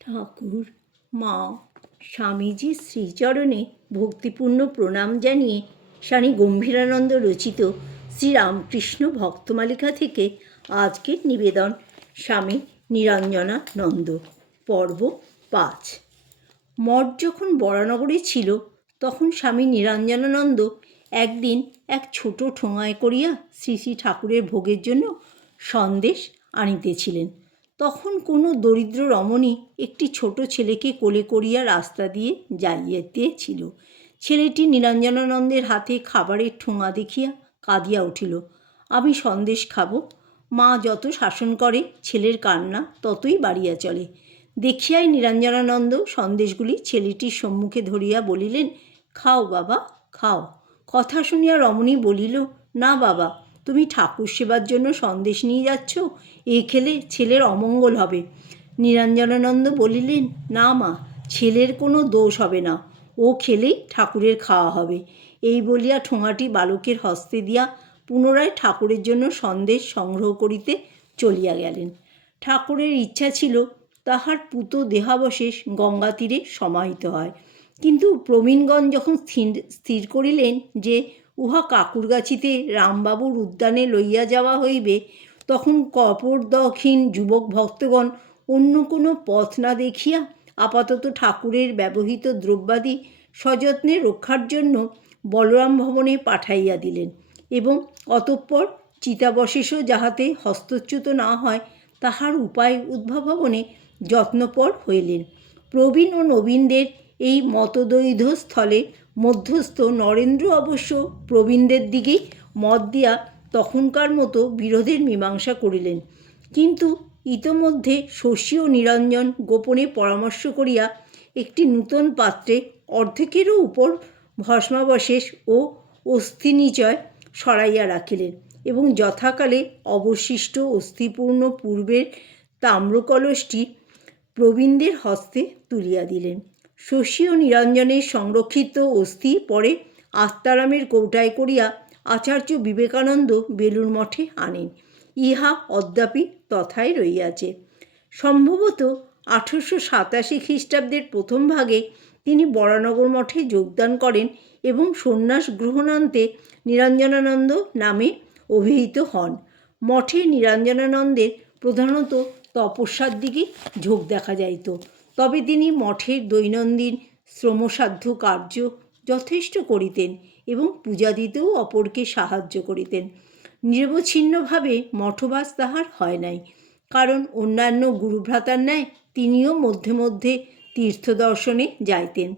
ঠাকুর, মা স্বামীজির শ্রীচরণে ভক্তিপূর্ণ প্রণাম জানিয়ে স্বামী গম্ভীরানন্দ রচিত শ্রীরামকৃষ্ণ ভক্তমালিকা থেকে আজকের নিবেদন স্বামী নিরঞ্জনানন্দ পর্ব পাঁচ। মঠ যখন বরানগরে ছিল, তখন স্বামী নিরঞ্জনানন্দ একদিন এক ছোট ঠোঙায় করিয়া শ্রী শ্রী ঠাকুরের ভোগের জন্য সন্দেশ আনিতেছিলেন। তখন কোনো দরিদ্র রমণী একটি ছোট ছেলেকে কোলে করিয়া রাস্তা দিয়ে যাইয়াতেছিল ছেলেটি নিরঞ্জনানন্দের হাতে খাবারের ঠোঙা দেখিয়া কাঁদিয়া উঠিল, আমি সন্দেশ খাব। মা যত শাসন করে, ছেলের কান্না ততই বাড়িয়া চলে দেখিয়াই নিরঞ্জনানন্দ সন্দেশগুলি ছেলেটির সম্মুখে ধরিয়া বলিলেন, খাও বাবা, খাও কথা শুনিয়া রমণী বলিল, না বাবা তুমি ঠাকুর সেবার জন্য সন্দেশ নিয়ে যাচ্ছ, এ খেলে ছেলের অমঙ্গল হবে। নিরঞ্জনানন্দ বলিলেন, না মা, ছেলের কোনো দোষ হবে না, ও খেলেই ঠাকুরের খাওয়া হবে। এই বলিয়া ঠোঙাটি বালকের হস্তে দিয়া পুনরায় ঠাকুরের জন্য সন্দেশ সংগ্রহ করিতে চলিয়া গেলেন। ঠাকুরের ইচ্ছা ছিল, তাহার পুত দেহাবশেষ গঙ্গা তীরে সমাহিত হয়। কিন্তু প্রবীণগণ যখন স্থির স্থির করিলেন যে উহা কাকুরগাছিতে রামবাবুর উদ্যানে লইয়া যাওয়া হইবে, তখন কপরদক্ষিণ যুবক ভক্তগণ অন্য কোনো পথ না দেখিয়া আপাতত ঠাকুরের ব্যবহৃত দ্রব্যাদি সযত্নে রক্ষার জন্য বলরাম ভবনে পাঠাইয়া দিলেন এবং অতঃপর চিতাবশেষও যাহাতে হস্তচ্যুত না হয় তাহার উপায় উদ্ভাবনে যত্নপর হইলেন। প্রবীণ ও নবীনদের এই মতদ্বৈধ স্থলে মধ্যস্থ নরেন্দ্র অবশ্য প্রবীণদের দিকেই মত দিয়া তখনকার মতো বিরোধের মীমাংসা করিলেন। কিন্তু ইতোমধ্যে শশী ও নিরঞ্জন গোপনে পরামর্শ করিয়া একটি নূতন পাত্রে অর্ধেকেরও উপর ভস্মাবশেষ ও অস্থিনিচয় সরাইয়া রাখিলেন এবং যথাকালে অবশিষ্ট অস্থিপূর্ণ পূর্বের তাম্রকলসটি প্রবীণদের হস্তে তুলিয়া দিলেন। শশী ও নিরঞ্জনের সংরক্ষিত অস্থি পরে আস্তারামের কৌটায় করিয়া আচার্য বিবেকানন্দ বেলুর মঠে আনেন। ইহা অদ্যাপি তথায় রইয়াছে সম্ভবত আঠেরোশো সাতাশি খ্রিস্টাব্দের প্রথম ভাগে তিনি বরানগর মঠে যোগদান করেন এবং সন্ন্যাস গ্রহণান্তে নিরঞ্জনানন্দ নামে অভিহিত হন। মঠে নিরঞ্জনানন্দের প্রধানত তপস্যার দিকে ঝোঁক দেখা যাইত। তবে তিনি মঠের দৈনন্দিন শ্রমসাধ্য কার্য যথেষ্ট করিতেন এবং পূজা দিতেও অপরকে সাহায্য করিতেন। নিরবচ্ছিন্নভাবে মঠবাস তাহার হয় নাই। কারণ অন্যান্য গুরুভ্রাতার ন্যায় তিনিও মধ্যে মধ্যে তীর্থ দর্শনে যাইতেন।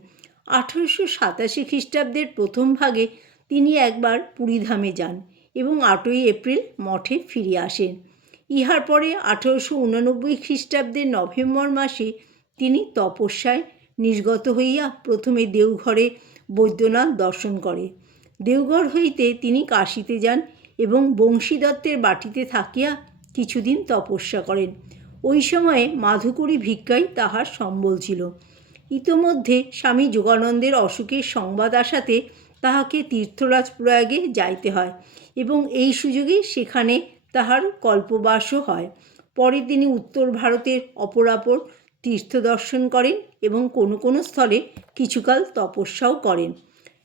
আঠেরোশো সাতাশি খ্রিস্টাব্দের প্রথম ভাগে তিনি একবার পুরীধামে যান এবং আটই এপ্রিল মঠে ফিরে আসেন। ইহার পরে আঠেরোশো উননব্বই খ্রিস্টাব্দের নভেম্বর মাসে তিনি তপস্যায় নির্গত হইয়া প্রথমে দেওঘরে বৈদ্যনাথ দর্শন করে। দেওঘর হইতে তিনি কাশিতে যান এবং বংশীদত্তের বাটিতে থাকিয়া কিছুদিন তপস্যা করেন। ওই সময়ে মাধুকরী ভিক্ষাই তাহার সম্বল ছিল। ইতোমধ্যে স্বামী যোগানন্দের অসুখের সংবাদ আসাতে তাহাকে তীর্থরাজ প্রয়াগে যাইতে হয় এবং এই সুযোগে সেখানে তাহার কল্পবাসও হয়। পরে তিনি উত্তর ভারতের অপরাপর তীর্থ দর্শন করেন এবং কোনো কোনো স্থলে কিছুকাল তপস্যাও করেন।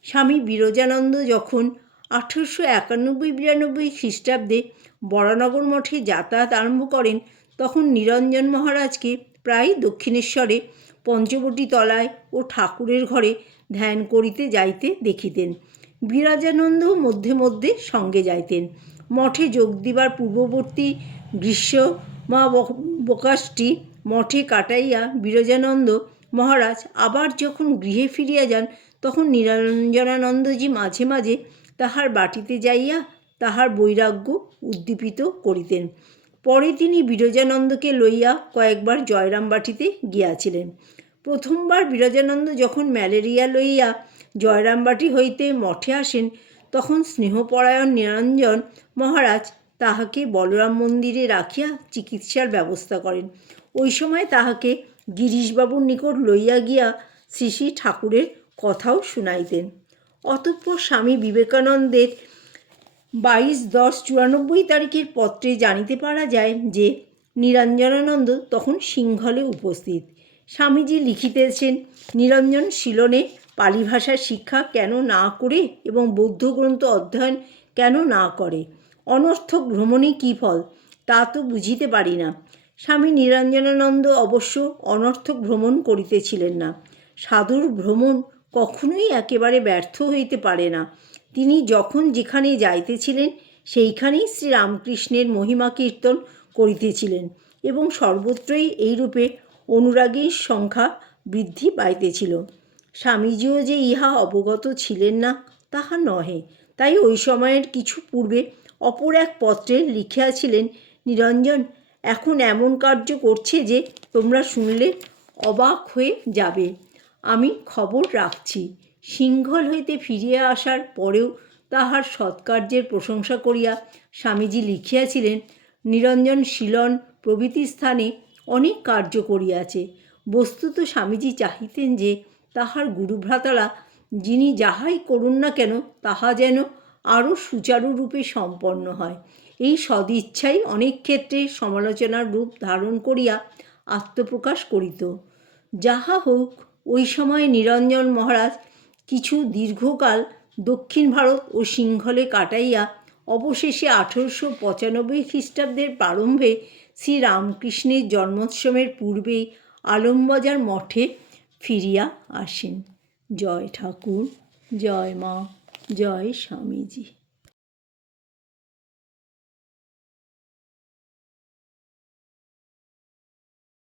স্বামী বিরজানন্দ যখন আঠেরোশো একানব্বই বিরানব্বই খ্রিস্টাব্দে বরানগর মঠে যাতায়াত আরম্ভ করেন, তখন নিরঞ্জন মহারাজকে প্রায় দক্ষিণেশ্বরে পঞ্চবটী তলায় ও ঠাকুরের ঘরে ধ্যান করিতে যাইতে দেখিতেন। বিরাজানন্দ মধ্যে মধ্যে সঙ্গে যাইতেন। মঠে যোগ দিবার পূর্ববর্তী গ্রীষ্ম বকাশটি মঠে কাটাইয়া বিরজানন্দ মহারাজ আবার যখন গৃহে ফিরিয়া যান, তখন নিরঞ্জনানন্দজি মাঝে মাঝে তাহার বাটিতে যাইয়া তাহার বৈরাগ্য উদ্দীপিত করিতেন। পরে তিনি বিরজানন্দকে লইয়া কয়েকবার জয়রামবাটিতে গিয়াছিলেন। প্রথমবার বিরজানন্দ যখন ম্যালেরিয়া লইয়া জয়রামবাটি হইতে মঠে আসেন, তখন স্নেহপরায়ণ নিরঞ্জন মহারাজ তাহাকে বলরাম মন্দিরে রাখিয়া চিকিৎসার ব্যবস্থা করেন। ওই সময় তাহাকে গিরিশবাবুর নিকট লইয়া গিয়া শ্রী শ্রী ঠাকুরের কথাও শুনাইতেন। অতঃপর স্বামী বিবেকানন্দের বাইশ দশ চুরানব্বই তারিখের পত্রে জানিতে পারা যায় যে, নিরঞ্জনানন্দ তখন সিংহলে উপস্থিত। স্বামীজি লিখিতেছেন, নিরঞ্জন শিলনে পালি ভাষার শিক্ষা কেন না করে এবং বৌদ্ধ গ্রন্থ অধ্যয়ন কেন না করে? অনর্থক ভ্রমণে কী ফল? তা তো বুঝিতে পারি না। স্বামী নিরঞ্জনানন্দ অবশ্য অনর্থক ভ্রমণ করিতেছিলেন না। সাধুর ভ্রমণ কখনোই একেবারে ব্যর্থ হইতে পারে না। তিনি যখন যেখানে যাইতেছিলেন, সেইখানেই শ্রীরামকৃষ্ণের মহিমা কীর্তন করিতেছিলেন এবং সর্বত্রই এইরূপে অনুরাগীর সংখ্যা বৃদ্ধি পাইতেছিল। স্বামীজিও যে ইহা অবগত ছিলেন না, তাহা নহে। তাই ওই সময়ের কিছু পূর্বে অপর এক পত্রে লিখিয়াছিলেন, নিরঞ্জন, এখন এমন কার্য করছে যে তোমরা শুনলে অবাক হয়ে যাবে। আমি খবর রাখছি। সিংহল হইতে ফিরিয়া আসার পরেও তাহার সৎকার্যের প্রশংসা করিয়া স্বামীজি লিখিয়াছিলেন, নিরঞ্জন শিলন, প্রভৃতি স্থানে অনেক কার্য করিয়াছে। বস্তুত স্বামীজি চাহিতেন যে তাহার গুরুভ্রাতারা, যিনি যাহাই করুন না কেন, তাহা যেন আরও সুচারুরূপে সম্পন্ন হয়। এই সদিচ্ছাই অনেক ক্ষেত্রে সমালোচনার রূপ ধারণ করিয়া আত্মপ্রকাশ করিত। যাহা হোক, ওই সময় নিরঞ্জন মহারাজ কিছু দীর্ঘকাল দক্ষিণ ভারত ও সিংহলে কাটাইয়া অবশেষে আঠেরোশো পঁচানব্বই খ্রিস্টাব্দের প্রারম্ভে শ্রী রামকৃষ্ণের জন্মোৎসবের পূর্বেই আলমবাজার মঠে ফিরিয়া আসেন। জয় ঠাকুর, জয় মা। জয় স্বামীজি।